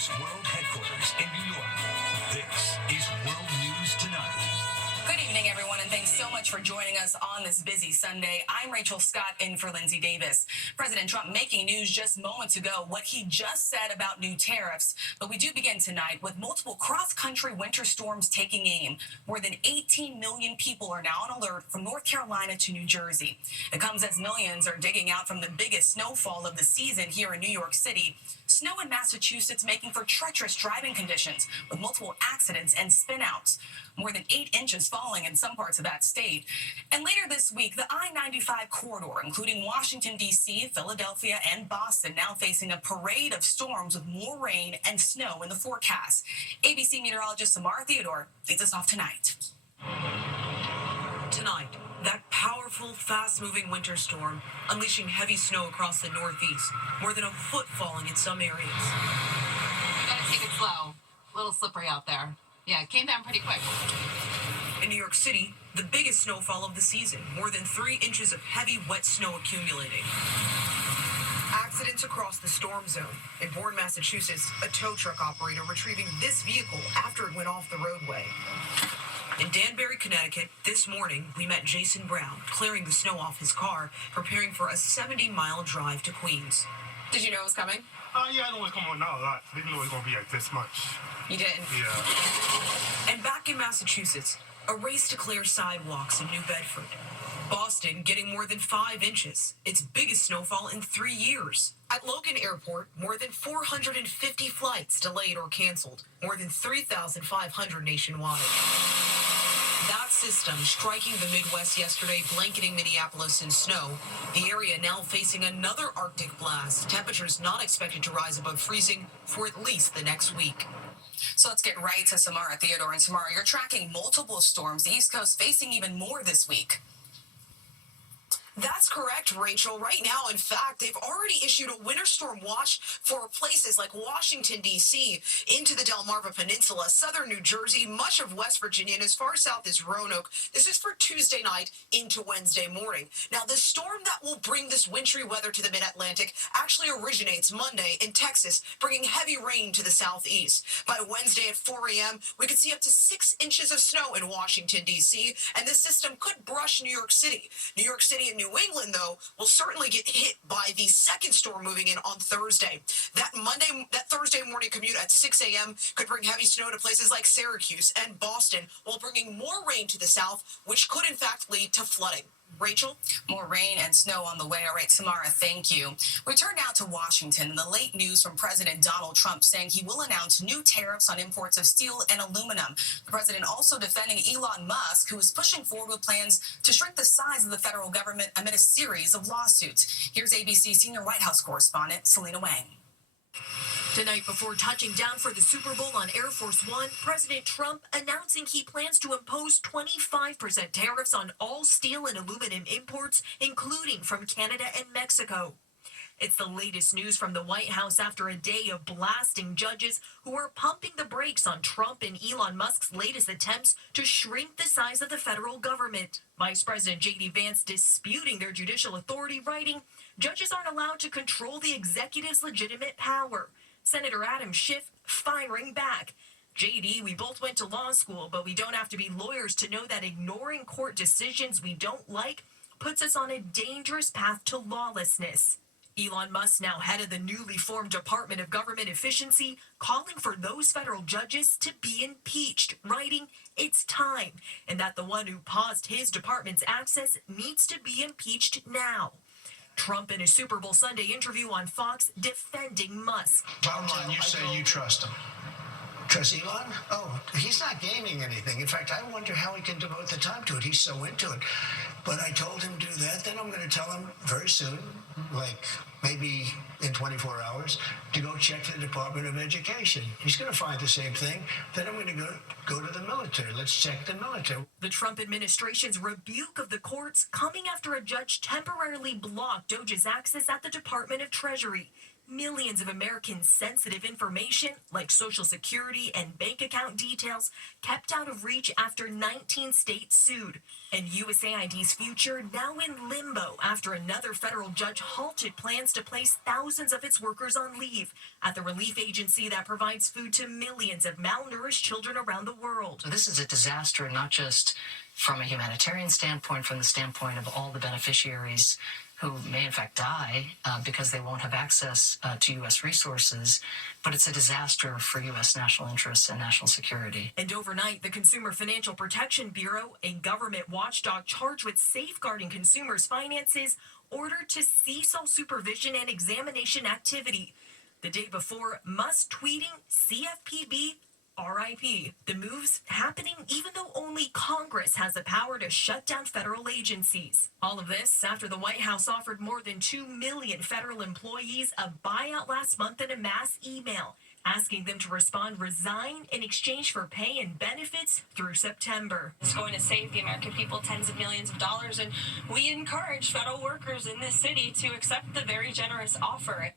largest world headquarters in New York. This is World News Tonight. Good evening, everyone, and thanks so much for joining us on this busy Sunday. I'm Rachel Scott in for Lindsay Davis. President Trump making news just moments ago, what he just said about new tariffs. But we do begin tonight with multiple cross-country winter storms taking aim. More than 18 million people are now on alert from North Carolina to New Jersey. It comes as millions are digging out from the biggest snowfall of the season here in New York City. Snow in Massachusetts making for treacherous driving conditions with multiple accidents and spinouts. More than 8 inches falling in some parts of that state. And later this week, the I-95 corridor, including Washington, D.C., Philadelphia, and Boston, now facing a parade of storms with more rain and snow in the forecast. ABC meteorologist Samara Theodore leads us off tonight. Tonight, that powerful, fast-moving winter storm unleashing heavy snow across the Northeast. More than a foot falling in some areas. You gotta take it slow. A little slippery out there. Yeah, it came down pretty quick. In New York City, the biggest snowfall of the season. More than 3 inches of heavy, wet snow accumulating. Accidents across the storm zone. In Bourne, Massachusetts, a tow truck operator retrieving this vehicle after it went off the roadway. In Danbury, Connecticut, this morning, we met Jason Brown, clearing the snow off his car, preparing for a 70-mile drive to Queens. Did you know it was coming? Yeah, I know it's coming out a lot. Didn't know it was going to be like this much. You did? Yeah. And back in Massachusetts, a race to clear sidewalks in New Bedford. Boston getting more than 5 inches, its biggest snowfall in 3 years. At Logan Airport, more than 450 flights delayed or canceled, more than 3,500 nationwide. That system striking the Midwest yesterday, blanketing Minneapolis in snow. The area now facing another Arctic blast. Temperatures not expected to rise above freezing for at least the next week. So let's get right to Samara Theodore. And Samara, you're tracking multiple storms. The East Coast facing even more this week. That's correct, Rachel. Right now, in fact, they've already issued a winter storm watch for places like Washington, D.C., into the Delmarva Peninsula, southern New Jersey, much of West Virginia, and as far south as Roanoke. This is for Tuesday night into Wednesday morning. Now, the storm that will bring this wintry weather to the mid-Atlantic actually originates Monday in Texas, bringing heavy rain to the southeast. By Wednesday at 4 a.m., we could see up to 6 inches of snow in Washington, D.C., and this system could brush New York City. New York City and New England, though, will certainly get hit by the second storm moving in on Thursday. That Thursday morning commute at 6 a.m. could bring heavy snow to places like Syracuse and Boston, while bringing more rain to the south, which could in fact lead to flooding. Rachel? More rain and snow on the way. All right, Samara, thank you. We turn now to Washington and the late news from President Donald Trump saying he will announce new tariffs on imports of steel and aluminum. The president also defending Elon Musk, who is pushing forward with plans to shrink the size of the federal government amid a series of lawsuits. Here's ABC senior White House correspondent Selena Wang. Tonight, before touching down for the Super Bowl on Air Force One, President Trump announcing he plans to impose 25% tariffs on all steel and aluminum imports, including from Canada and Mexico. It's the latest news from the White House after a day of blasting judges who are pumping the brakes on Trump and Elon Musk's latest attempts to shrink the size of the federal government. Vice President J.D. Vance disputing their judicial authority, writing, "Judges aren't allowed to control the executive's legitimate power." Senator Adam Schiff firing back. JD, we both went to law school, but we don't have to be lawyers to know that ignoring court decisions we don't like puts us on a dangerous path to lawlessness. Elon Musk, now head of the newly formed Department of Government Efficiency, calling for those federal judges to be impeached, writing, "It's time," and that the one who paused his department's access needs to be impeached now. Trump in a Super Bowl Sunday interview on Fox defending Musk. Bottom line, you say you trust him. Trust Elon? Oh, he's not gaining anything. In fact, I wonder how he can devote the time to it. He's so into it. But I told him to do that. Then I'm going to tell him very soon, like maybe in 24 hours, to go check the Department of Education. He's going to find the same thing. Then I'm going to go to the military. Let's check the military. The Trump administration's rebuke of the courts coming after a judge temporarily blocked DOJ's access at the Department of Treasury. millions of Americans' sensitive information, like Social Security and bank account details, kept out of reach after 19 states sued. And USAID's future now in limbo after another federal judge halted plans to place thousands of its workers on leave at the relief agency that provides food to millions of malnourished children around the world. So this is a disaster, not just from a humanitarian standpoint, from the standpoint of all the beneficiaries who may in fact die because they won't have access to U.S. resources, but it's a disaster for U.S. national interests and national security. And overnight, the Consumer Financial Protection Bureau, a government watchdog charged with safeguarding consumers' finances, ordered to cease all supervision and examination activity. The day before, Musk tweeting CFPB RIP. The move's happening even though only Congress has the power to shut down federal agencies. All of this after the White House offered more than 2 million federal employees a buyout last month in a mass email, asking them to resign in exchange for pay and benefits through September. It's going to save the American people tens of millions of dollars, and we encourage federal workers in this city to accept the very generous offer.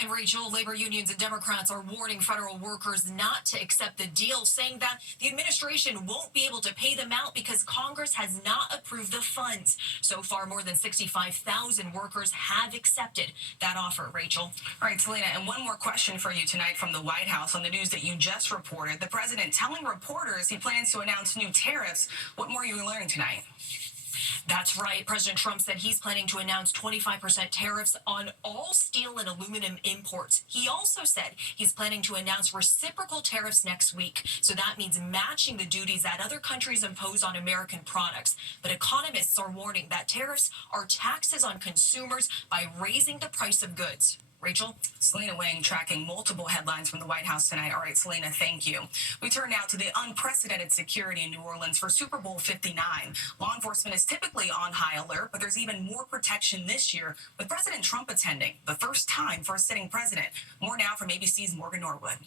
And Rachel, labor unions and Democrats are warning federal workers not to accept the deal, saying that the administration won't be able to pay them out because Congress has not approved the funds. So far, more than 65,000 workers have accepted that offer. Rachel. All right, Selena, and one more question for you tonight from the White House on the news that you just reported. The president telling reporters he plans to announce new tariffs. What more are you learning tonight? That's right. President Trump said he's planning to announce 25% tariffs on all steel and aluminum imports. He also said he's planning to announce reciprocal tariffs next week. So that means matching the duties that other countries impose on American products. But economists are warning that tariffs are taxes on consumers by raising the price of goods. Rachel? Selena Wang tracking multiple headlines from the White House tonight. All right, Selena, thank you. We turn now to the unprecedented security in New Orleans for Super Bowl 59. Law enforcement is typically on high alert, but there's even more protection this year with President Trump attending, the first time for a sitting president. More now from ABC's Morgan Norwood.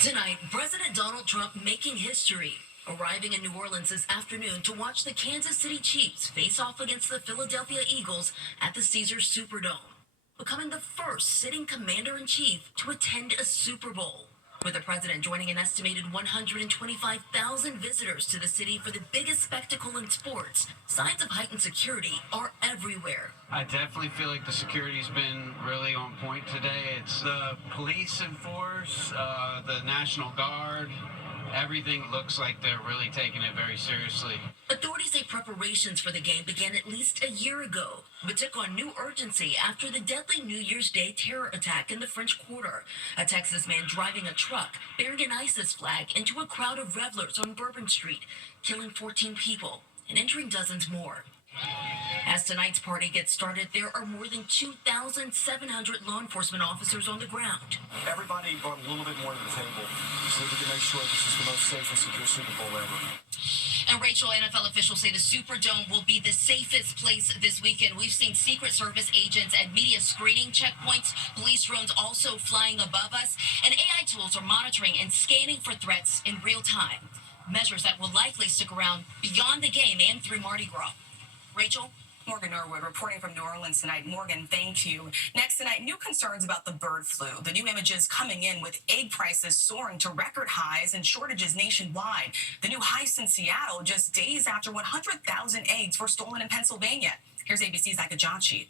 Tonight, President Donald Trump making history, arriving in New Orleans this afternoon to watch the Kansas City Chiefs face off against the Philadelphia Eagles at the Caesars Superdome, becoming the first sitting commander-in-chief to attend a Super Bowl, with the president joining an estimated 125,000 visitors to the city for the biggest spectacle in sports. Signs of heightened security are everywhere. I definitely feel like the security's been really on point today. It's the police in force, the National Guard. Everything looks like they're really taking it very seriously. Authorities say preparations for the game began at least a year ago, but took on new urgency after the deadly New Year's Day terror attack in the French Quarter. A Texas man driving a truck bearing an ISIS flag into a crowd of revelers on Bourbon Street, killing 14 people and injuring dozens more. As tonight's party gets started, there are more than 2,700 law enforcement officers on the ground. Everybody brought a little bit more to the table so that we can make sure this is the most safe and secure Super Bowl ever. And Rachel, NFL officials say the Superdome will be the safest place this weekend. We've seen Secret Service agents at media screening checkpoints, police drones also flying above us, and AI tools are monitoring and scanning for threats in real time. Measures that will likely stick around beyond the game and through Mardi Gras. Rachel? Morgan Norwood reporting from New Orleans tonight. Morgan, thank you. Next tonight, new concerns about the bird flu. The new images coming in with egg prices soaring to record highs and shortages nationwide. The new heist in Seattle just days after 100,000 eggs were stolen in Pennsylvania. Here's ABC's Ika Johnshi.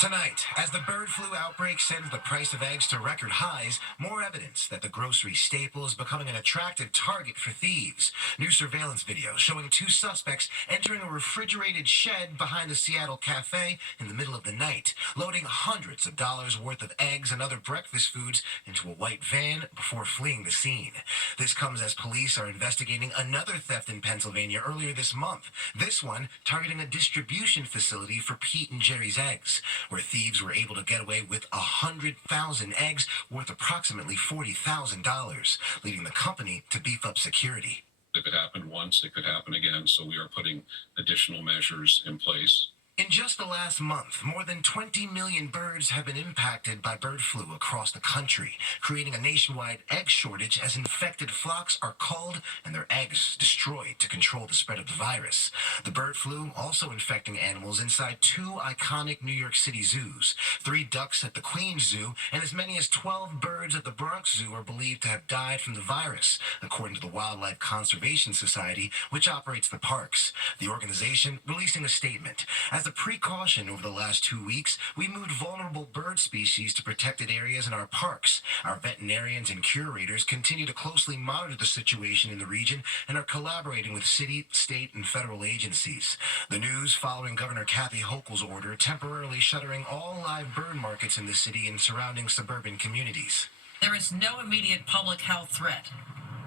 Tonight, as the bird flu outbreak sends the price of eggs to record highs, more evidence that the grocery staple is becoming an attractive target for thieves. New surveillance video showing two suspects entering a refrigerated shed behind a Seattle cafe in the middle of the night, loading hundreds of dollars worth of eggs and other breakfast foods into a white van before fleeing the scene. This comes as police are investigating another theft in Pennsylvania earlier this month, this one targeting a distribution facility for Pete and Jerry's eggs, where thieves were able to get away with 100,000 eggs worth approximately $40,000, leading the company to beef up security. If it happened once, it could happen again, so we are putting additional measures in place. In just the last month, more than 20 million birds have been impacted by bird flu across the country, creating a nationwide egg shortage as infected flocks are culled and their eggs destroyed to control the spread of the virus. The bird flu also infecting animals inside 2 iconic New York City zoos. 3 ducks at the Queens Zoo and as many as 12 birds at the Bronx Zoo are believed to have died from the virus, according to the Wildlife Conservation Society, which operates the parks. The organization releasing a statement. As a precaution over the last 2 weeks, we moved vulnerable bird species to protected areas in our parks. Our veterinarians and curators continue to closely monitor the situation in the region and are collaborating with city, state, and federal agencies. The news following Governor Kathy Hochul's order temporarily shuttering all live bird markets in the city and surrounding suburban communities. There is no immediate public health threat.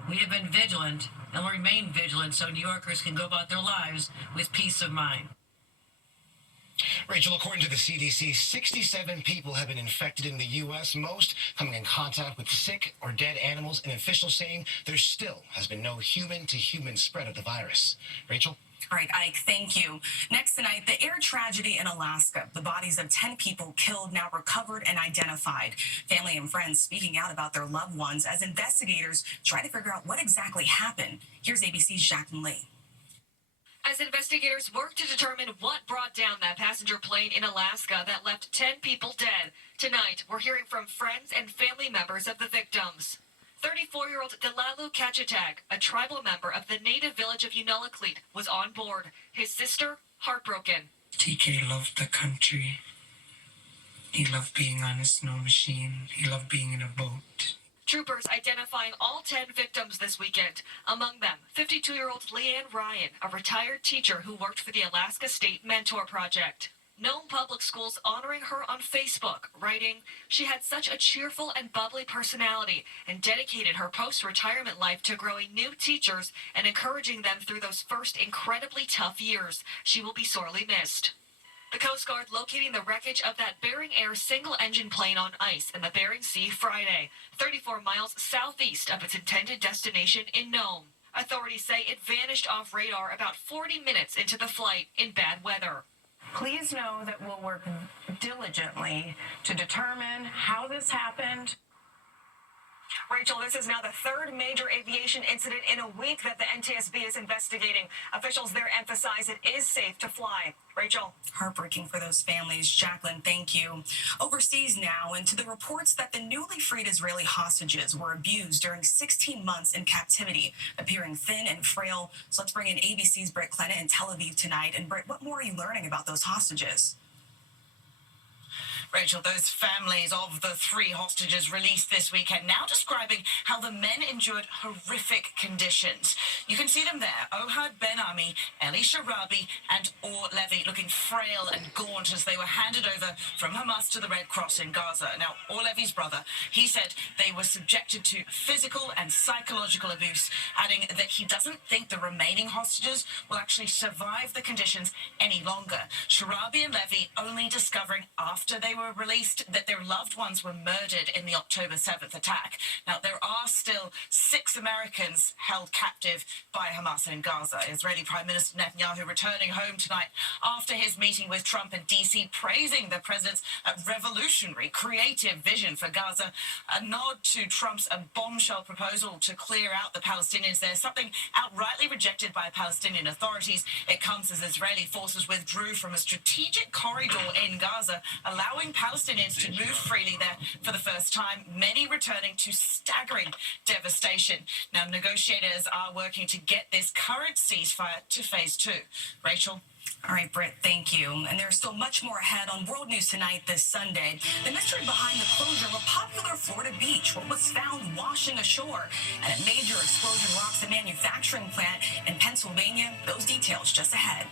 We have been vigilant and will remain vigilant so New Yorkers can go about their lives with peace of mind. Rachel, according to the CDC, 67 people have been infected in the U.S., most coming in contact with sick or dead animals, and officials saying there still has been no human-to-human spread of the virus. Rachel? All right, Ike, thank you. Next tonight, the air tragedy in Alaska. The bodies of 10 people killed, now recovered and identified. Family and friends speaking out about their loved ones as investigators try to figure out what exactly happened. Here's ABC's Jacqueline Lee. As investigators work to determine what brought down that passenger plane in Alaska that left 10 people dead, tonight we're hearing from friends and family members of the victims. 34-year-old Delalu Kachitag, a tribal member of the native village of Unalakleet, was on board. His sister, heartbroken. TK loved the country. He loved being on a snow machine. He loved being in a boat. Troopers identifying all 10 victims this weekend. Among them, 52-year-old Leanne Ryan, a retired teacher who worked for the Alaska State Mentor Project. Nome Public Schools honoring her on Facebook, writing, "She had such a cheerful and bubbly personality and dedicated her post-retirement life to growing new teachers and encouraging them through those first incredibly tough years. She will be sorely missed." The Coast Guard locating the wreckage of that Bering Air single-engine plane on ice in the Bering Sea Friday, 34 miles southeast of its intended destination in Nome. Authorities say it vanished off radar about 40 minutes into the flight in bad weather. Please know that we'll work diligently to determine how this happened. Rachel, this is now the third major aviation incident in a week that the NTSB is investigating. Officials there emphasize it is safe to fly. Rachel. Heartbreaking for those families. Jacqueline, thank you. Overseas now, and to the reports that the newly freed Israeli hostages were abused during 16 months in captivity, appearing thin and frail. So let's bring in ABC's Britt Clenna in Tel Aviv tonight. And Britt, what more are you learning about those hostages? Rachel, those families of the 3 hostages released this weekend now describing how the men endured horrific conditions. You can see them there, Ohad Ben-Ami, Eli Sharabi, and Or Levy, looking frail and gaunt as they were handed over from Hamas to the Red Cross in Gaza. Now, Or Levy's brother, he said they were subjected to physical and psychological abuse, adding that he doesn't think the remaining hostages will actually survive the conditions any longer. Sharabi and Levy only discovering after they were released that their loved ones were murdered in the October 7th attack. Now, there are still 6 Americans held captive by Hamas in Gaza. Israeli Prime Minister Netanyahu returning home tonight after his meeting with Trump in D.C., praising the president's revolutionary, creative vision for Gaza. A nod to Trump's bombshell proposal to clear out the Palestinians there, something outrightly rejected by Palestinian authorities. It comes as Israeli forces withdrew from a strategic corridor in Gaza, allowing Palestinians to move freely there for the first time, many returning to staggering devastation. Now, negotiators are working to get this current ceasefire to phase 2. Rachel? All right, Britt, thank you. And there's still much more ahead on World News Tonight this Sunday. The mystery behind the closure of a popular Florida beach, what was found washing ashore, and a major explosion rocks a manufacturing plant in Pennsylvania. Those details just ahead.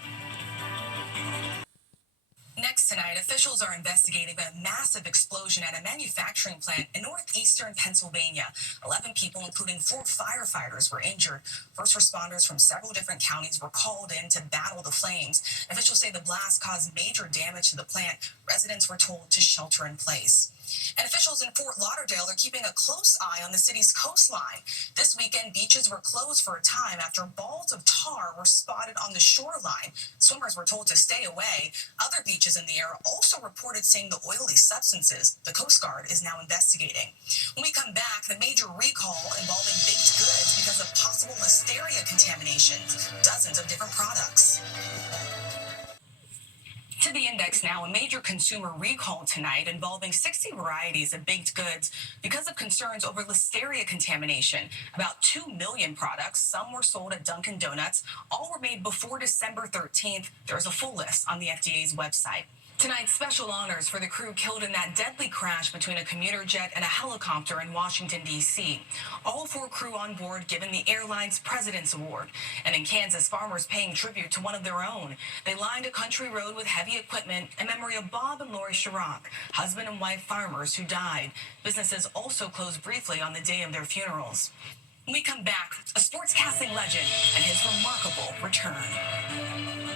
Next tonight, officials are investigating a massive explosion at a manufacturing plant in northeastern Pennsylvania. 11 people, including 4 firefighters, were injured. First responders from several different counties were called in to battle the flames. Officials say the blast caused major damage to the plant. Residents were told to shelter in place. And officials in Fort Lauderdale are keeping a close eye on the city's coastline. This weekend, beaches were closed for a time after balls of tar were spotted on the shoreline. Swimmers were told to stay away. Other beaches in the area also reported seeing the oily substances. The Coast Guard is now investigating. When we come back, the major recall involving baked goods because of possible listeria contaminations. Dozens of different products. To the index now, a major consumer recall tonight involving 60 varieties of baked goods because of concerns over listeria contamination. About 2 million products, some were sold at Dunkin' Donuts, all were made before December 13th. There's a full list on the FDA's website. Tonight, special honors for the crew killed in that deadly crash between a commuter jet and a helicopter in Washington, D.C. All 4 crew on board given the airline's President's Award. And in Kansas, farmers paying tribute to one of their own. They lined a country road with heavy equipment in memory of Bob and Lori Chirac, husband and wife farmers who died. Businesses also closed briefly on the day of their funerals. When we come back, a sportscasting legend and his remarkable return.